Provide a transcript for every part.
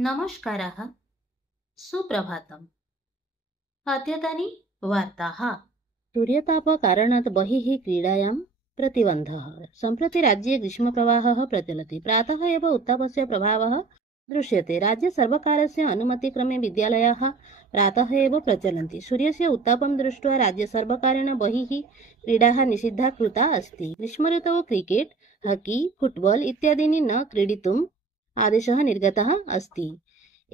नमस्कारः, सुप्रभातम्। अद्यतनी वार्ताः। सूर्यतापकारणात् बहिः क्रीडायां प्रतिबन्धः। सम्प्रति राज्ये ग्रीष्मप्रवाहः प्रचलति। प्रातः एव उत्तापस्य प्रभावः दृश्यते। राज्य सर्वकारस्य अनुमतिक्रमे विद्यालयाः प्रातः एव प्रचलन्ति। सूर्यस्य उत्तापं दृष्ट्वा राज्य सर्वकारेण बहिः क्रीडाः निषिद्धा कृता अस्ति। ग्रीष्मऋतौ क्रिकेट्, हॉकी, फुट्बॉल इत्यादीनि न क्रीडितुम् आदेशः निर्गतः अस्ति।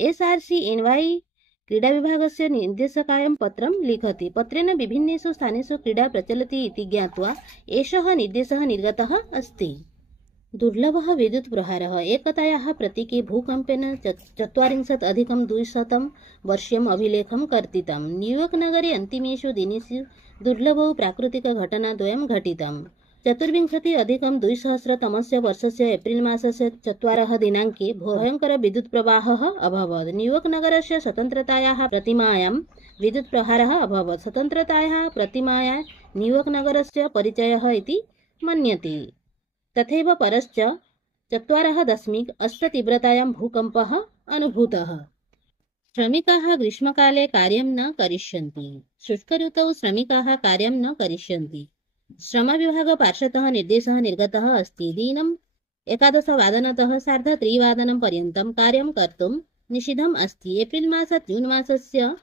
SRCNY क्रीडाविभागस्य निर्देशकाय पत्रं लिखति। पत्रेण विभिन्नेषु स्थानेषु क्रीडा प्रचलति इति ज्ञात्वा एषः निर्देशः निर्गतः अस्ति। दुर्लभः विद्युत् प्रहारः। एकतायाः प्रतीके भूकम्पेन 40+200 वर्षम् अभिलेखं कर्तितं। न्यूयार्क नगरे अन्तिमेषु दिनेषु दुर्लभौ प्राकृतिकघटनाद्वयं घटितम्। 24+200 तमस्य वर्षस्य एप्रिल् मासस्य 4 दिनाङ्के भयङ्कर विद्युत् प्रवाहः अभवत्। न्यूयार्क नगरस्य स्वतन्त्रतायाः प्रतिमायां विद्युत् प्रहारः अभवत्। स्वतन्त्रतायाः प्रतिमाया न्यूयार्क नगरस्य परिचयः इति मन्यते। तथैव परश्च 4.8 तीव्रतायां भूकम्पः अनुभूतः। श्रमिकाः ग्रीष्मकाले कार्यं न करिष्यन्ति। शुष्कऋतौ श्रमिकाः कार्यं न करिष्यन्ति। श्रमविभाग पार्श्वतः निर्देशः निर्गतः अस्ति। दिनं 11 सार्ध 3 पर्यन्तं कार्यं कर्तुं निषिद्धम् अस्ति। एप्रिल् मासात् जून् मासस्य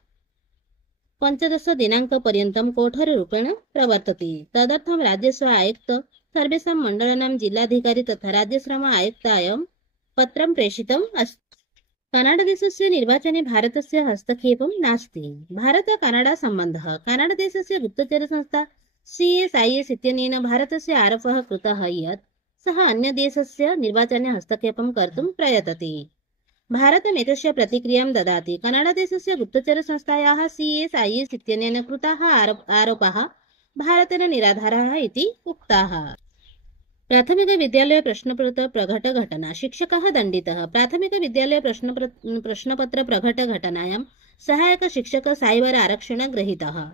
15 दिनाङ्कपर्यन्तं कोठररूपेण प्रवर्तते। तदर्थं राज्यस्य आयुक्त सर्वेषां मण्डलानां जिल्लाधिकारी तथा राज्यश्रम आयुक्ताय पत्रं प्रेषितम् अस्ति। कनाडादेशस्य निर्वाचने भारतस्य हस्तक्षेपं नास्ति। भारत-कनाडा सम्बन्धः। कनाडादेशस्य गुप्तचरसंस्था CSIS इत्यनेन भारतस्य आरोपः कृतः यत् सः अन्यदेशस्य निर्वाचने हस्तक्षेपं कर्तुं प्रयतते। भारतम् एतस्य प्रतिक्रियां ददाति। कनाडादेशस्य गुप्तचरसंस्थायाः CSIS इत्यनेन कृताः आरोपाः भारतेन निराधाराः इति उक्ताः। प्राथमिकविद्यालय प्रश्नपत्र प्रघटघटना। शिक्षकः दण्डितः। प्राथमिकविद्यालय प्रश्नपत्र प्रघटघटनायां सहायकशिक्षक साइबर आरक्षेण गृहीतः।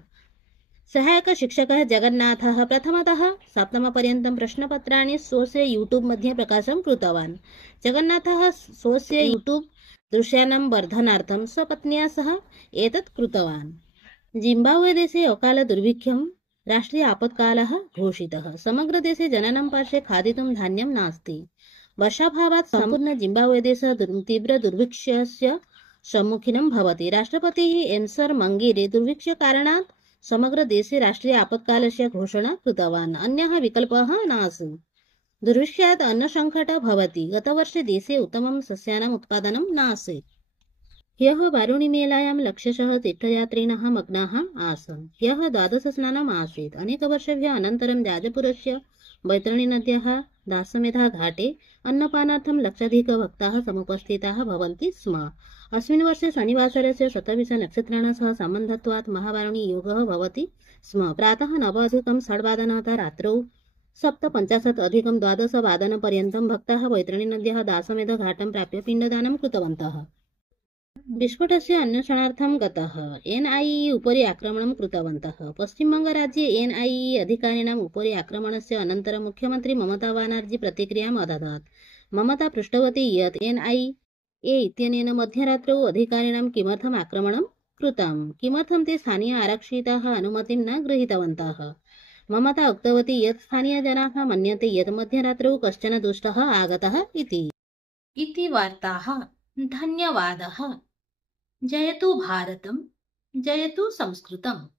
सहायकशिक्षकः जगन्नाथः प्रथमतः 7मपर्यन्तं प्रश्नपत्राणि स्वस्य यूट्यूब् मध्ये प्रकाशं कृतवान्। जगन्नाथः स्वस्य यूट्यूब् दृश्यानां वर्धनार्थं स्वपत्न्या सह एतत् कृतवान्। जिम्बाब्वे देशे अकालदुर्भिक्षं राष्ट्रिय आपत्कालः घोषितः। समग्र देशे जनानां पार्श्वे खादितुं धान्यं नास्ति। वर्षाभावात् सम्पूर्ण जिम्बाब्वे देशः तीव्रदुर्भिक्षस्य सम्मुखीनं भवति। राष्ट्रपतिः एन्सर् मंगेरे दुर्भिक्षकारणात् समग्र देशे राष्ट्रिय आपत्कालस्य घोषणा कृतवान्। अन्यः विकल्पः नासीत्। दुर्भिक्षात् अन्नसङ्कटः भवति। गतवर्षे देशे उत्तमं सस्यानाम् उत्पादनं नासीत्। ह्यः वारुणीमेलायां लक्षशः तीर्थयात्रिणः मग्नाः आसन्। ह्यः द्वादशस्नानम् आसीत्। अनेकवर्षेभ्यः अनन्तरं जाजपुरस्य बैतरणीनद्याः दासमेधाघाटे अन्नपानार्थं लक्षाधिकभक्ताः समुपस्थिताः भवन्ति स्म। अस्मिन् वर्षे शनिवासरस्य 27 नक्षत्राणां सह सम्बन्धत्वात् महावारुणी योगः भवति स्म। प्रातः 9:06 रात्रौ 7:50 पर्यन्तं भक्ताः बैतरणीनद्याः दासमेधघाटं प्राप्य पिण्डदानं कृतवन्तः। विस्फोटस्य अन्वेषणार्थं गतः NIE उपरि आक्रमणं कृतवन्तः। पश्चिमबङ्गराज्ये NIE अधिकारिणाम् उपरि आक्रमणस्य अनन्तरं मुख्यमन्त्री ममता बानर्जी प्रतिक्रियाम् अददात्। ममता पृष्टवती यत् NIA इत्यनेन मध्यरात्रौ अधिकारिणां किमर्थम् आक्रमणं कृतं, किमर्थं ते स्थानीय आरक्षिताः अनुमतिं न गृहीतवन्तः। ममता उक्तवती यत् स्थानीयजनाः मन्यन्ते यत् मध्यरात्रौ कश्चन दुष्टः आगतः इति वार्ताः। धन्यवादः। जयतु भारतम्, जयतु संस्कृतम्।